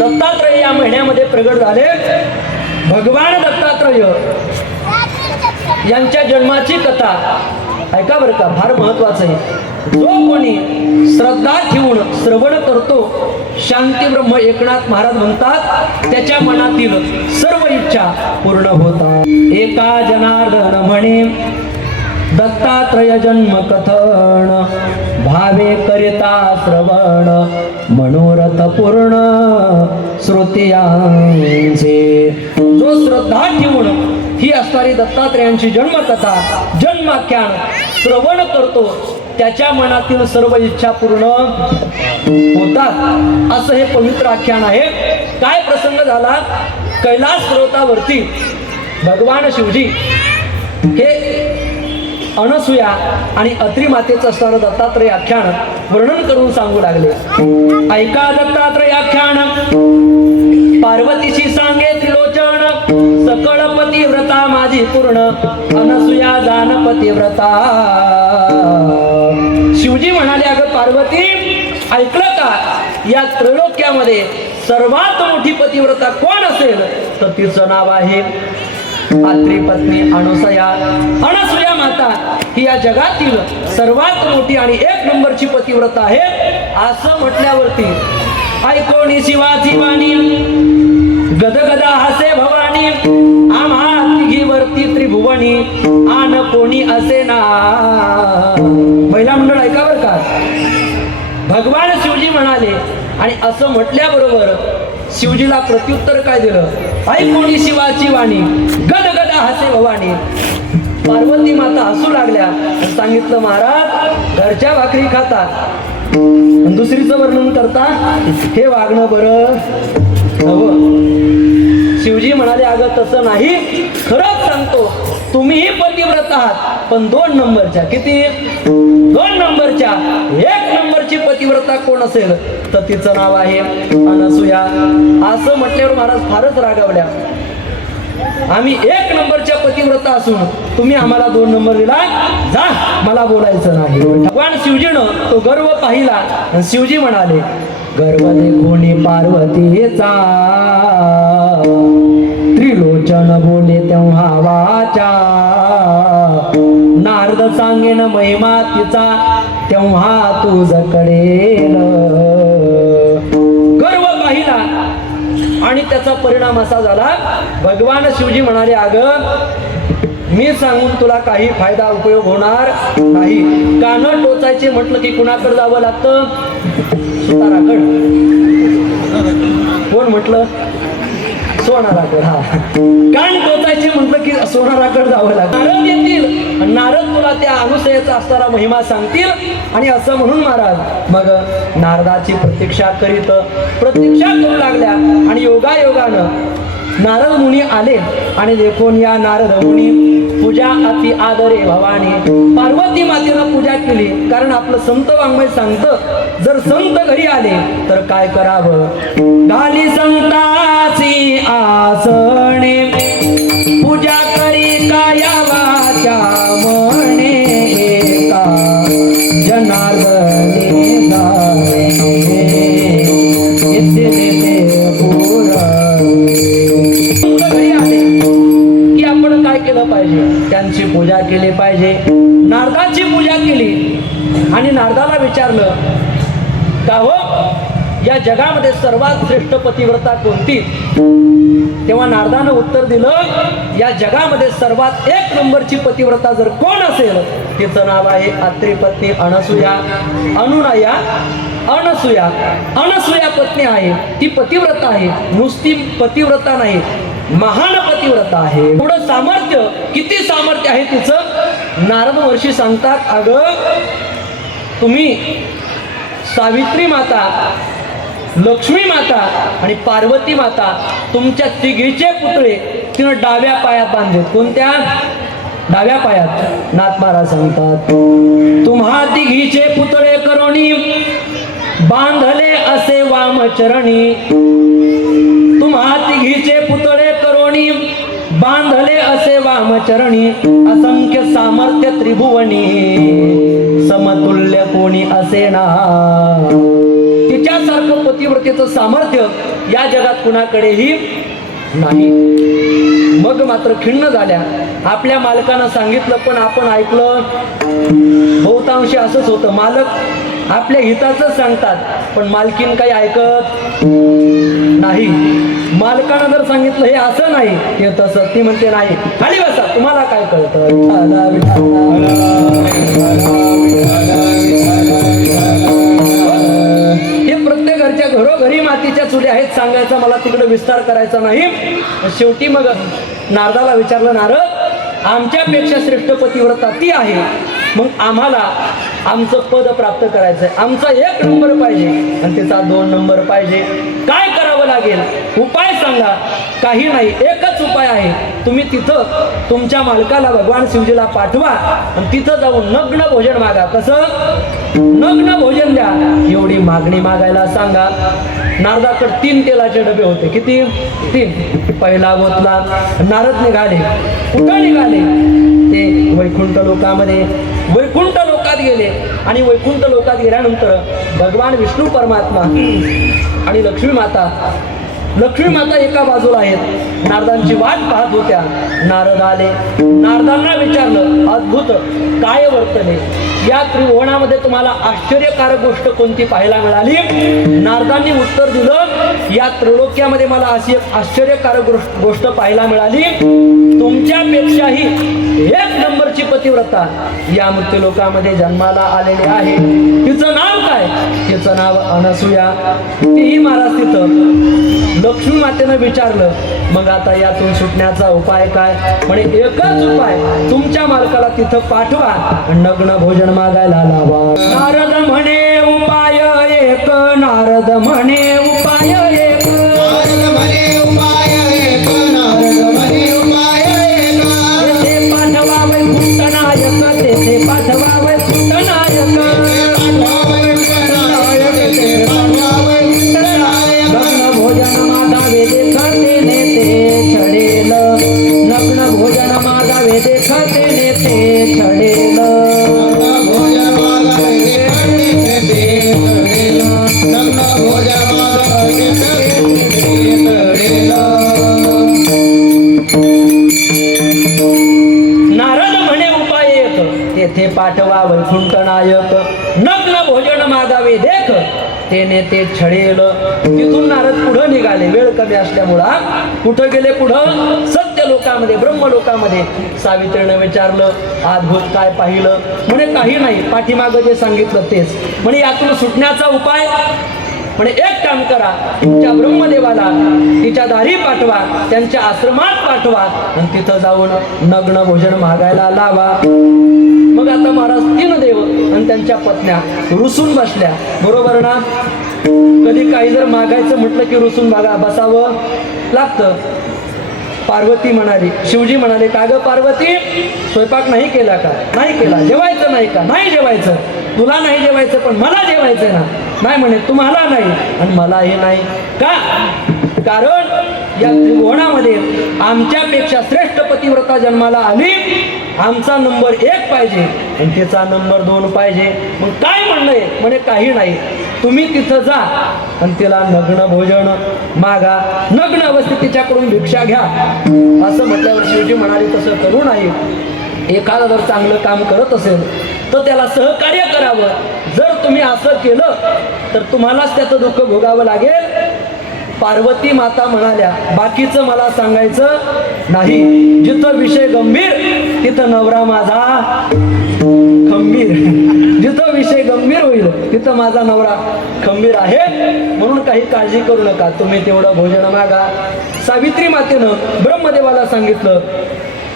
दत्तात्रय या महिन्यामध्ये प्रगट झाले. भगवान दत्तात्रय यांच्या जन्माची कथा ऐका बरं का, फार महत्वाचं आहे. जो कोणी श्रद्धा ठेवून श्रवण करतो, शांती ब्रह्म एकनाथ महाराज म्हणतात त्याच्या मनातील सर्व इच्छा पूर्ण होतात. एका जनार्दन म्हणे दत्तात्रय जन्म कथन, भावे करिता श्रवण मनोरथ पूर्ण श्रुतियांचे. जो श्रद्धा ठेवून ही असणारी दत्तात्रयांची जन्मकथा जन्माख्यान श्रवण करतो त्याच्या मनातील सर्व इच्छा पूर्ण होतात असं हे पवित्र आख्यान आहे. काय प्रसंग झाला, कैलास पर्वतावरती भगवान शिवजी हे अनसूया आणि अत्री मातेचं असणारं दत्तात्रय आख्यान वर्णन करून सांगू लागले. ऐका दत्तात्रय आख्यान. पार्वतीशी सांगे त्रिलोचन, सकळ पतिव्रता माझी पूर्ण, अनसूया जान पतिव्रता. शिवजी म्हणाले, अगं पार्वती ऐकलं का, या त्रैलोक्यामध्ये सर्वात मोठी पतिव्रता कोण असेल तर तिचं नाव आहे अत्री पत्नी अनसूया. अनसूया माता ही या जगातील सर्वात मोठी आणि एक नंबरची पतिव्रता आहे. असं म्हटल्यावरती ऐकोनी शिवाची वाणी, गदगदा हसे भवानी, आम्हा तिघीवरती त्रिभुवनी, आन कोणी असे ना. महिला मंडळ ऐका बरं का, भगवान शिवजी म्हणाले आणि असं म्हटल्याबरोबर शिवजीला प्रत्युत्तर काय दिलं, ऐकोनी शिवाची वाणी, गदगदा हसे भवानी. पार्वती माता हसू लागल्या. सांगितलं महाराज घरच्या भाकरी खातात, दुसरीचं वर्णन करता हे वागणं बरं हवं. शिवजी म्हणाले, अगं तसं नाही, खरंच सांगतो तुम्हीही पतिव्रत आहात, पण 2 नंबरच्या. किती? 2 नंबरच्या. 1 नंबरची पतिव्रता कोण असेल तर तिचं नाव आहे अनसूया. असं म्हटल्यावर महाराज फारच रागावल्या. आम्ही 1 नंबरच्या पतिव्रता असून तुम्ही आम्हाला 2 नंबर दिला, जा मला बोलायचं नाही. भगवान शिवजीनं तो गर्व पाहिला. शिवजी म्हणाले, गर्व देखोनी पार्वतीचा, त्रिलोचन बोले तेव्हा वाचा, नारद सांगेन महिमा तिचा, तेव्हा तुझ कळेल. गर्व पाहिला आणि त्याचा परिणाम असा झाला, भगवान शिवजी म्हणाले, अगं मी सांगून तुला काही फायदा उपयोग होणार नाही. कान टोचायचे म्हटलं की कुणाकडे जावं लागतं? सुताराकडे. कोण म्हटलं? सोनाराकडे. हा, कान टोचायचे म्हटलं की सोनाराकडे जावं लागतं. नारद येतील, नारद तुला त्या अनुसयाचा असणारा महिमा सांगतील. आणि असं म्हणून महाराज मग नारदाची प्रतीक्षा करू लागल्या. आणि योगायोगानं नारद मुनी आले आणि देखून या नारद मुनी पूजा अति आदरे भवानी, पार्वती मातेनं पूजा केली. कारण आपलं संत वाङ्मय सांगतं, जर संत घरी आले तर काय करावं, घाली संताची आसने, पूजा करी काया वाचा मने, एका जनार्दने जाणे इथे देते पुरा. केलं पाहिजे, त्यांची पूजा केली पाहिजे. नारदाची पूजा केली आणि नारदाला विचारलं, का हो या जगामध्ये सर्वात श्रेष्ठ पतिव्रता कोणती? तेव्हा नारदानं उत्तर दिलं, या जगामध्ये सर्वात 1 नंबरची पतिव्रता जर कोण असेल तिचं नाव आहे अत्री पत्नी अनसूया. अनुनया अनसूया, अनसूया पत्नी आहे, ती पतिव्रता आहे. नुसती पतिव्रता नाही, महान पतिव्रता आहे. एवढं सामर्थ्य, किती सामर्थ्य आहे तिचं. नारद महर्षी सांगतात, अगं तुम्ही सावित्री माता, लक्ष्मी माता आणि पार्वती माता, तुमच्या तिघीचे पुतळे तिनं डाव्या पायात बांधलेत. कोणत्या? डाव्या पायात. नाथ महाराज सांगतात, तुम्हा तिघीचे पुतळे करोनी बांधले असे वामचरणी, तुम्हा तिघीचे पुतळे करोनी बांधले असे वामचरणी असंख्य सामर्थ्य त्रिभुवनी समतुल्य कोणी असे ना. तिच्यासारखं पतिव्रतेचं सामर्थ्य या जगात कुणाकडेही नाही. मग मात्र खिन्न झाल्या. आपल्या मालकानं सांगितलं पण आपण ऐकलं. बहुतांशी असंच होतं. मालक आपल्या हिताचं सांगतात पण मालकीन काही ऐकत नाही. मालकानं जर सांगितलं हे असं नाही ते तसं, ती म्हणते नाही खाली बसा तुम्हाला काय कळतं. हे प्रत्येक घरच्या घरोघरी मातीच्या चुल्या आहेत. सांगायचा मला तिकडे विस्तार करायचा नाही. शेवटी मग नारदाला विचारलं, नारद आमच्यापेक्षा श्रेष्ठ पतिव्रता ती आहे, मग आम्हाला आमचं पद प्राप्त करायचंय. आमचा 1 नंबर पाहिजे आणि तिचा 2 नंबर पाहिजे. काय करावं लागेल उपाय सांगा. काही नाही, एकच उपाय आहे. तुम्ही तिथं तुमच्या मालकाला भगवान शिवजीला पाठवा आणि तिथं जाऊन नग्न भोजन मागा. कसं नग्न भोजन द्या एवढी मागणी मागायला सांगा. नारदाकडे 3 तेलाचे डबे होते. किती? 3. पहिला ओतला. नारद निघाले. कुठं निघाले? ते वैकुंठ लोकामध्ये. वैकुंठ लोकात गेले आणि वैकुंठ लोकात गेल्यानंतर भगवान विष्णू परमात्मा आणि लक्ष्मी माता एका बाजूला आहेत. नारदांची वाट पाहत होत्या. नारद आले. नारदांना विचारलं, अद्भुत काय वर्तने या त्रिभुवनामध्ये तुम्हाला आश्चर्यकारक गोष्ट कोणती पाहायला मिळाली? नारदांनी उत्तर दिलं, या त्रिलोक्यामध्ये मला अशी एक आश्चर्यकारक गोष्ट पाहायला मिळाली. तुमच्यापेक्षाही 1 नंबरची पतिव्रता या मृत्यूलोकामध्ये जन्माला आलेली आहे. तिचं नाव काय? तिचं नाव अनसूया. तीही महाराज तिथं लक्ष्मी मातेनं विचारलं, मग आता यातून सुटण्याचा उपाय काय? म्हणे एकच उपाय, तुमच्या मालकाला तिथं पाठवा, नग्न भोजन मागायला लावा. नारद म्हणे उपाय एक, नारद म्हणे उपाय एक, नारद म्हणे उपाय एक, नारद म्हणे उपाय एक. तेथे पाठवा वैकुंठनायक, तेथे पाठवा वैकुंठनायक, नग्न भोजन मागावे देखते नेते छडेल, नग्न भोजन मागावे देखते नेते छडेल. नारद म्हणे उपाय एक, तेथे पाठवा वैकुंठ नायक, नग्न भोजन मागावे देख तेने ते छडेल. तिथून नारद पुढे निघाले. वेळ कमी असल्यामुळं कुठं गेले? पुढं सत्य लोकामध्ये, ब्रह्म लोकामध्ये. सावित्रीने विचारलं, अद्भुत काय पाहिलं? म्हणे काही नाही, पाठीमागं जे सांगितलं तेच. म्हणे यातून सुटण्याचा उपाय? म्हणे एक काम करा, तुमच्या ब्रह्मदेवाला तिच्या दारी पाठवा, त्यांच्या आश्रमात पाठवा आणि तिथं जाऊन नग्न भोजन मागायला लावा. मग आता महाराज 3 देव आणि त्यांच्या पत्न्या रुसून बसल्या. बरोबर ना? कधी काही जर मागायचं म्हटलं की रुसून बसावं लागतं. पार्वती म्हणाली, शिवजी म्हणाले, का ग पार्वती स्वयंपाक नाही केला का? नाही केला. जेवायचं नाही का? नाही जेवायचं. तुला नाही जेवायचं पण मला जेवायचं ना? नाही म्हणे, तुम्हाला नाही आणि मलाही नाही. का? कारण या त्रिभुवनामध्ये आमच्यापेक्षा श्रेष्ठ पतिव्रता जन्माला आली. आमचा नंबर 1 पाहिजे आणि तिचा नंबर 2 पाहिजे. मग काय म्हणणं आहे? म्हणे काही नाही, तुम्ही तिथं जा आणि तिला नग्न भोजन मागा, नग्न अवस्थेत तिच्याकडून भिक्षा घ्या. असं म्हटल्यावर शेवटी म्हणाली, तसं करू नाही. एखादं जर चांगलं काम करत असेल तर त्याला सहकार्य करावं. जर तुम्ही असं केलं तर तुम्हालाच त्याचं दुःख भोगावं लागेल. पार्वती माता म्हणाल्या, बाकीचं मला सांगायचं नाही. जिथं विषय गंभीर तिथं नवरा माझा खंबीर. जिथं विषय गंभीर होईल तिथं माझा नवरा खंबीर आहे. म्हणून काही काळजी करू नका, तुम्ही तेवढं भोजन मागा. सावित्री मातेनं ब्रह्मदेवाला सांगितलं,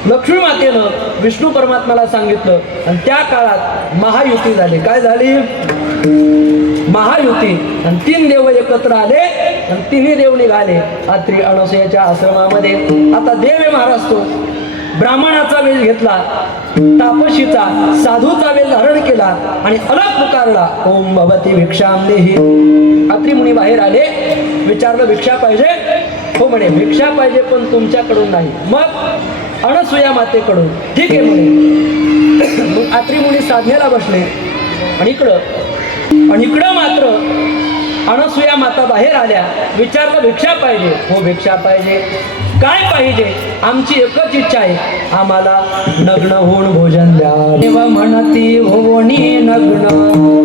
लक्ष्मी मातेनं विष्णू परमात्म्याला सांगितलं आणि त्या काळात महायुती झाली. काय झाली? महायुती. आणि 3 देव एकत्र आले आणि 3ही देव निघाले अत्री अनसूयेच्या आश्रमामध्ये. आता देव आहे महाराज तो ब्राह्मणाचा वेश घेतला, तापशीचा साधूचा वेश धारण केला आणि अलग पुकारला, ओम भवती भिक्षाम देही. अत्री मुनी बाहेर आले. विचारलं, भिक्षा पाहिजे? हो म्हणे भिक्षा पाहिजे पण तुमच्याकडून नाही. मग अनसुया मातेकडून. ठीक आहे म्हणे. मग आत्री मुनी साधनेला बसले आणि इकडं मात्र अनसुया माता बाहेर आल्या. विचारलं भिक्षा पाहिजे? हो भिक्षा पाहिजे. काय पाहिजे? आमची एकच इच्छा आहे, आम्हाला नग्न होऊन भोजन द्या. देव म्हणती होणी नग्न,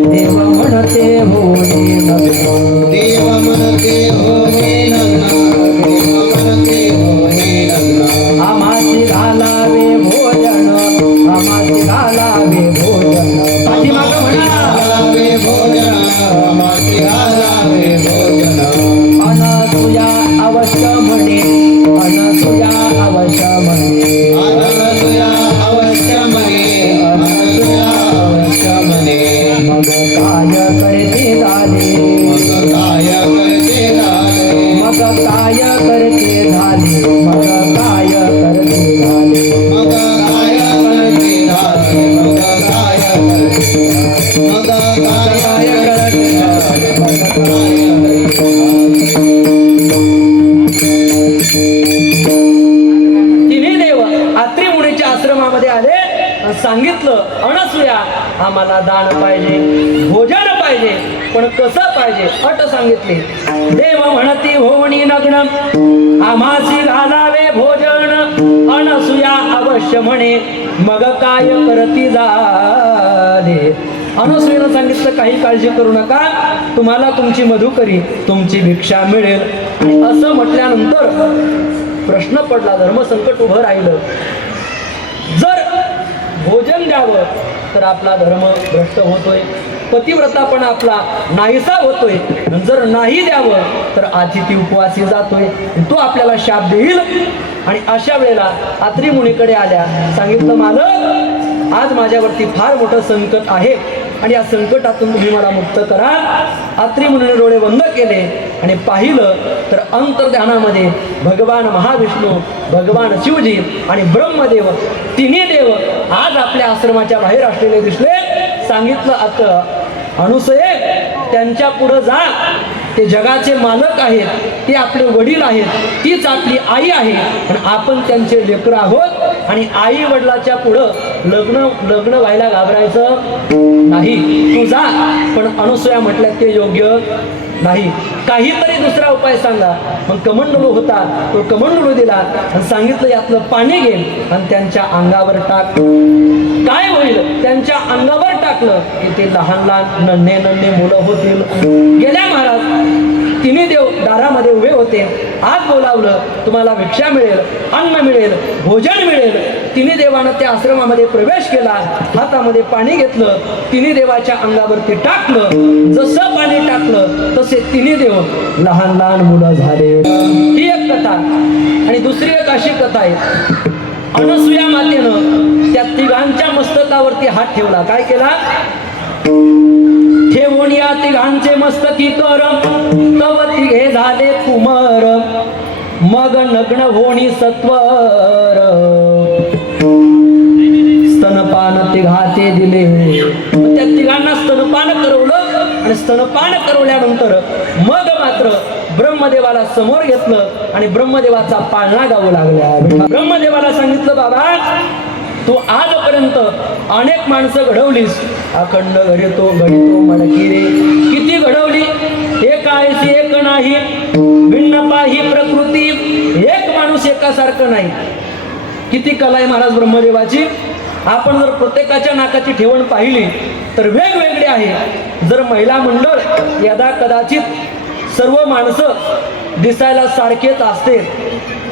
देव म्हणते होणी नग्न, देव म्हणते होणे नग्न, देव म्हणते होणे नग्न. आम्हाची घालावे भोजन, आम्हाची घालावे भोजन. पाठीमागं म्हणा घालावे भोजन, आम्हासी घालावे भोजन. अनसुया अवश्य म्हणे, अनसुया अवश्य म्हणे. अनसुया अवश्य म्हणे, अनसुया अवश्य म्हणे. मग काय करते झाले, मग काय करते झाले, मग काय करते झाले, मग काय करते झाले. मग काय करते झाले, मग काय करते झाले, मग काय करते झाले, मग काय करते तिन्ही देव आत्री मुनीच्या आश्रमामध्ये आले आणि सांगितलं अनसुया आम्हाला दान पाहिजे, भोजन पाहिजे, पण कसं पाहिजे? अट सांगितली. देव म्हणती होणी नग्न, आम्हासी घालावे भोजन. अनसुया अवश्य म्हणे, मग काय करती झाले. अनसुयेनं सांगितलं काही काळजी करू नका, तुम्हाला तुमची मधुकरी, तुमची भिक्षा मिळेल. आणि असं म्हटल्यानंतर प्रश्न पडला, धर्मसंकट उभं राहिलं. जर भोजन द्यावं तर आपला धर्म भ्रष्ट होतोय, पतिव्रतापणा आपला नाहीसा होतोय. जर नाही द्यावं तर अतिथी उपवासी जातोय, तो आपल्याला शाप देईल. आणि अशा वेळेला आत्री मुनीकडे आल्या. सांगितलं मालक, आज माझ्यावरती फार मोठं संकट आहे आणि या संकटातून तुम्ही मला मुक्त करा. आत्री मुनीने डोळे बंद केले आणि पाहिलं तर अंतर्ध्यानामध्ये भगवान महाविष्णू, भगवान शिवजी आणि ब्रह्मदेव, तिन्ही देव आज आपल्या आश्रमाच्या बाहेर असलेले दिसले. सांगितलं आता अनुसये, त्यांच्या पुढं जा. ते जगाचे मालक आहेत, ते आपले वडील आहेत, तीच आपली आई आहे आणि आपण त्यांचे लेकरं आहोत. आणि आई वडिलाच्या पुढं लग्न व्हायला घाबरायचं नाही. तू जा. पण अनुसया म्हटल्या ते योग्य नाही, काहीतरी दुसरा उपाय सांगा. मग कमंडलू होता, तो कमंडलू दिला आणि सांगितलं यातलं पाणी घे आणि त्यांच्या अंगावर टाक. काय होईल? त्यांच्या अंगावर टाकलं की ते लहान लहान नन्हे मुलं होतील. गेल्या महाराज तिन्ही देव दारामध्ये उभे होते. आज बोलावलं, तुम्हाला भिक्षा मिळेल, अन्न मिळेल, भोजन मिळेल. तिन्ही देवानं त्या आश्रमामध्ये प्रवेश केला. हातामध्ये पाणी घेतलं, तिन्ही देवाच्या अंगावरती टाकलं. जसं पाणी टाकलं तसे तिन्ही देव लहान लहान मुलं झाले. ही एक कथा. आणि दुसरी एक अशी कथा आहे, अनसुया मातेनं त्या तिघांच्या मस्तकावरती हात ठेवला. काय केला? ठेवून या तिघांचे मस्तकी कर, तव तिघे झाले कुमार. मग नग्न होणी सत्वर, स्तनपान तिघाचे दिले. त्या तिघांना स्तनपान करवलं आणि स्तनपान करवल्यानंतर मग मात्र ब्रह्मदेवाला समोर घेतलं आणि ब्रह्मदेवाचा पाळणा गाऊ लागल्या. ब्रह्मदेवाला सांगितलं, बाबा तू आजपर्यंत अनेक माणसं घडवलीस, अखंड घडितो मडकी रे. किती घडवली? एक आहेस एक नाही, भिन्न पाही प्रकृती. एक माणूस एकासारखं नाही. किती कला आहे महाराज ब्रह्मदेवाची. आपण जर प्रत्येकाच्या नाकाची ठेवण पाहिली तर वेगवेगळी आहे. जर महिला मंडळ यदा कदाचित सर्व माणसं दिसायला सारखेच असते,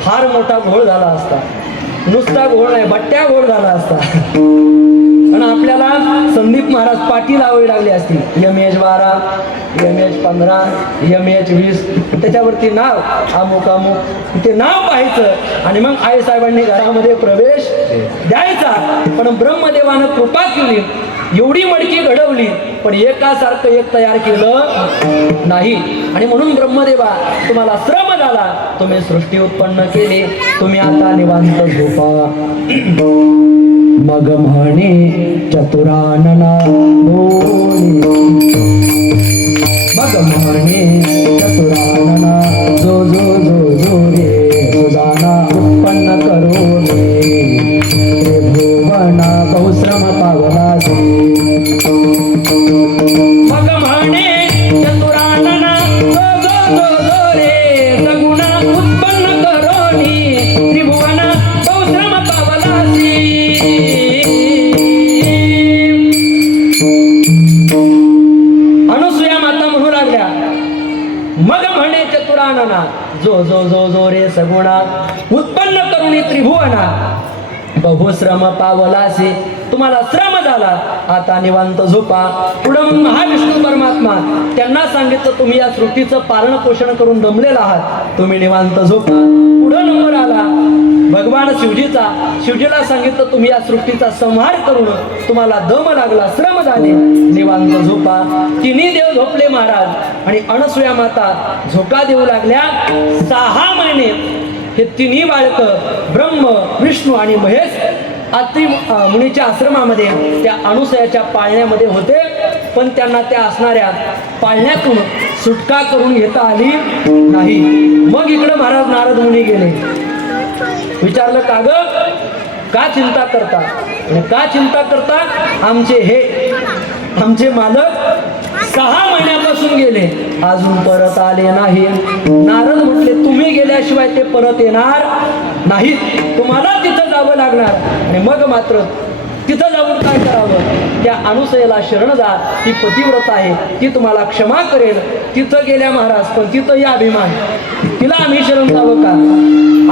फार मोठा घोळ झाला असता. नुसता घोळ नाही, बट्ट्या घोळ झाला असता. आणि आपल्याला संदीप महाराज पाटी लावावी लागली असती. MH12, MH15, MH20, त्याच्यावरती नाव अमुक अमुक, ते नाव पाहायचं आणि मग आई साहेबांनी घरामध्ये प्रवेश द्यायचा. पण ब्रह्मदेवानं कृपा केली, एवढी मडकी घडवली, पण एकासारखं एक तयार केलं नाही. आणि म्हणून ब्रह्मदेवा तुम्हाला श्रम झाला, तुम्ही सृष्टी उत्पन्न केली, तुम्ही आता निवांत झोपा. मग म्हणे चतुरानना बोली, मग म्हणे चतुरानना जो जो जो जो रे. त्रिभुवना जो जो जो जो रे सगुणा उत्पन्न करुणी त्रिभुवना बहुश्रम पावलासे तुम्हाला श्रम झाला आता निवांत झोपा. पुढं महाविष्णू परमात्मा त्यांना सांगितलं तुम्ही या सृष्टीचं पालन पोषण करून दमलेला आहात, तुम्ही निवांत झोपा. पुढं नंबर आला भगवान शिवजीला सांगितलं तुम्ही या सृष्टीचा संहार करून तुम्हाला दम लागला, श्रम झाले, निवांत झोपा. तिन्ही देव झोपले महाराज आणि अनसुया माता झोका देऊ लागल्या. 6 महिने हे तिन्ही बाळक ब्रह्म विष्णू आणि महेश अत्रि मुनीच्या आश्रमामध्ये त्या अनुसयाच्या पाळण्यामध्ये होते, पण त्यांना त्या असणाऱ्या पाळण्यातून सुटका करून घेता आली नाही. मग इकडे महाराज नारद मुनी गेले, विचारलं का ग का चिंता करता, आणि का चिंता करता, आमचे मालक 6 महिन्यापासून गेले अजून परत आले नाही. नारद म्हटले तुम्ही गेल्याशिवाय ते परत येणार नाहीत, तुम्हाला तिथं जावं लागणार. आणि मग मात्र तिथं जाऊन काय करावं, त्या अनुसयेला शरण जा, ती पतिव्रत आहे, ती तुम्हाला क्षमा करेल. तिथं गेल्या महाराज पण तिथं या अभिमान, तिला आम्ही शरण जावं का.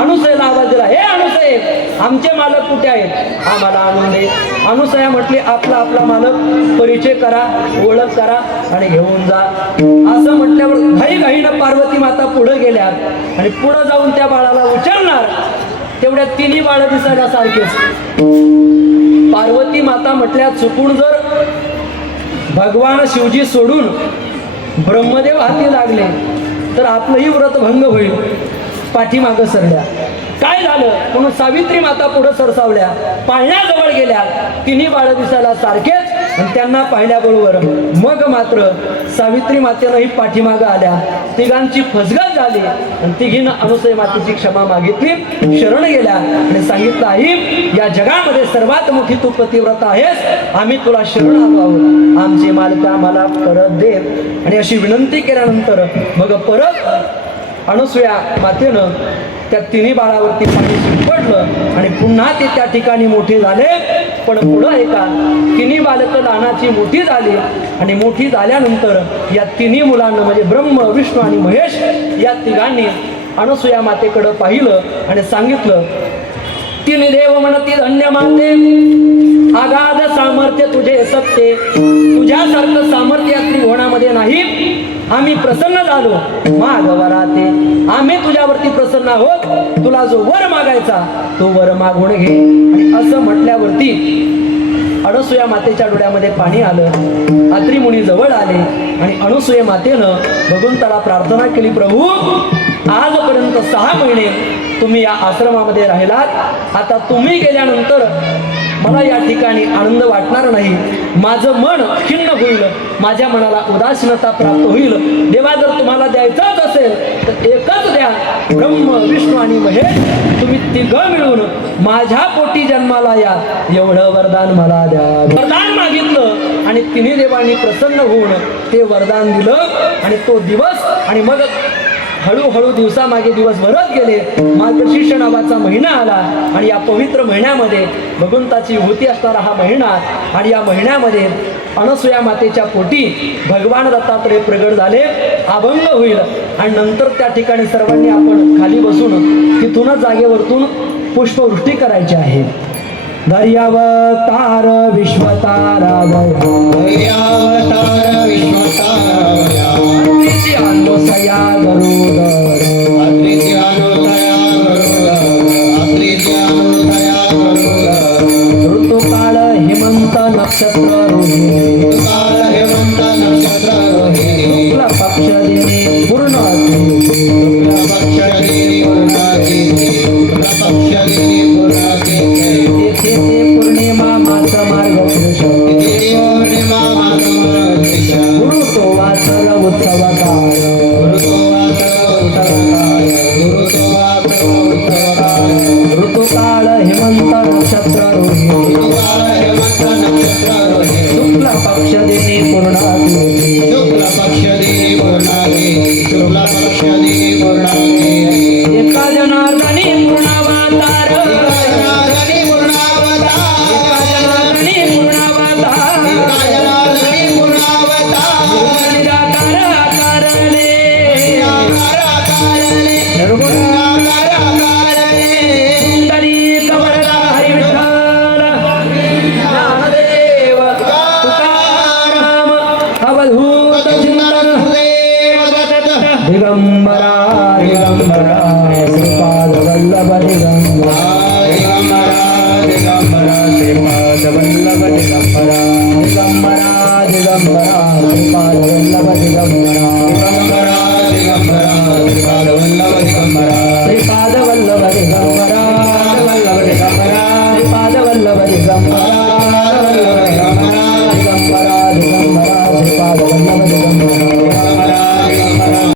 अनुसयेला आवाज दिला, हे अनुसये आमचे मालक कुठे आहेत, आम्हाला आणून दे. अनुसया म्हटली आपला आपला मालक परिचय करा, ओळख करा आणि घेऊन जा. असं म्हटल्यावर घाईघाईनं पार्वती माता पुढे गेल्या आणि पुढे जाऊन त्या बाळाला उचलणार, तेवढ्या तिन्ही बाळ दिसायला सारखेच. पार्वती माता म्हटल्या चुकून जर भगवान शिवजी सोडून ब्रह्मदेव हाती लागले तर आपलंही व्रत भंग होईल. पाठीमागं सरल्या. काय झालं म्हणून सावित्री माता पुढे सरसावल्या, पाळण्याजवळ गेल्या. तिन्ही बाळ दिसायला सारखेच आणि त्यांना पाहिल्याबरोबर मग मात्र सावित्री मातेनंही पाठीमागं आल्या. तिघांची फसगत झाली आणि तिघीनं अनुसय मातेची क्षमा मागितली, शरण गेल्या आणि सांगितलं आई या जगामध्ये सर्वात मोठी तू पतिव्रता आहेस, आम्ही तुला शरण आलो आहोत, आमचे मालक आम्हाला परत दे. आणि अशी विनंती केल्यानंतर मग परत अनुसूया मातेनं त्या तिन्ही बाळावरती पाणी शिंपडलं आणि पुन्हा ते त्या ठिकाणी मोठे झाले. पण पुढं एका तिन्ही बालकं लहानाची मोठी झाली आणि मोठी झाल्यानंतर या तिन्ही मुलांना म्हणजे ब्रह्म विष्णू आणि महेश या तिघांनी अनुसूया मातेकडं पाहिलं आणि सांगितलं तिन्ही देव म्हणती धन्य माते अगाध सामर्थ्य तुझे सत्य, तुझ्यासारखं सामर्थ्य या त्रिभुवनामध्ये नाही. आम्ही प्रसन्न झालो मागवराते, आम्ही तुझ्यावरती प्रसन्न आहोत, तुला जो वर मागायचा तो वर मागून घे. आणि असं म्हटल्यावरती अनसूया मातेच्या डोळ्यामध्ये पाणी आलं. अत्रि मुनी जवळ आले आणि अनसूया मातेनं भगवंताला प्रार्थना केली, प्रभू आजपर्यंत 6 महिने तुम्ही या आश्रमामध्ये राहिलात, आता तुम्ही गेल्यानंतर मला या ठिकाणी आनंद वाटणार नाही, माझं मन खिन्न होईल, माझ्या मनाला उदासीनता प्राप्त होईल. देवा जर तुम्हाला द्यायचंच असेल तर एकच द्या, ब्रह्म विष्णू आणि महेश तुम्ही तिघं मिळून माझ्या पोटी जन्माला या, एवढं वरदान मला द्या. वरदान मागितलं आणि तिन्ही देवांनी प्रसन्न होऊन ते वरदान दिलं. आणि तो दिवस आणि मग हळूहळू दिवसामागे दिवस भरत गेले. मार्गशीर्ष नावाचा महिना आला आणि या पवित्र महिन्यामध्ये भगवंताची होती असणारा हा महिना, आणि या महिन्यामध्ये अनसूया मातेच्या पोटी भगवान दत्तात्रय प्रगट झाले. अभंग होईल आणि नंतर त्या ठिकाणी सर्वांनी आपण खाली बसून तिथूनच जागेवरतून पुष्पवृष्टी करायची आहे. दर्यावतार विश्वतारावया, दर्यावतार विश्वतारावया, अनुसया गरुडर, अत्रिज्ञानोदया गरुडर, अत्रिज्ञानोदया गरुडर, ऋतुकाळ हेमंत नक्षत्र रोहिणी, ऋतुकाळ हेमंत नक्षत्र रोहिणी, शुक्ल पक्ष दिनी पूर्ण शुक्ल पक्ष दिनी पूर्णातिथी, शुक्ल पक्ष दिनी पूर्णातिथी, तेथे ते पौर्णिमा मास मार्गशीर्ष, तिथी पौर्णिमा मास मार्गशीर्ष, गुरु तो वासर उत्सव काळ, गुरु तो वासर उत्सव काळ, गुरु तो वासर उत्सव काळ, ऋतुकाळ हेमंत नक्षत्र रोहिणी, ऋतुकाळ हेमंत नक्षत्र रोहिणी, शुक्ल पक्ष दिनी पूर्णातिथी, शुक्ल पक्ष दिनी पूर्णातिथी, शुक्ल पक्ष दिनी पूर्णातिथी, एका जनार्दनी पूर्णावतार, जनार्दनी पूर्णावतार, एका जनार्दनी पूर्णावतार, जनार्दनी पूर्णावतार, निराकार आकारले अवधूत चिंतन दिगंबरा दिगंबरा श्रीपाद वल्लभ दिगंबरा श्रीपाद वल्लभ दिगंबरा दिगंबरा श्रीपाद वल्लभ दिगंबरा श्रीपाद वल्लभ दिगंबरा श्रीपाद वल्लभ दिगंबरा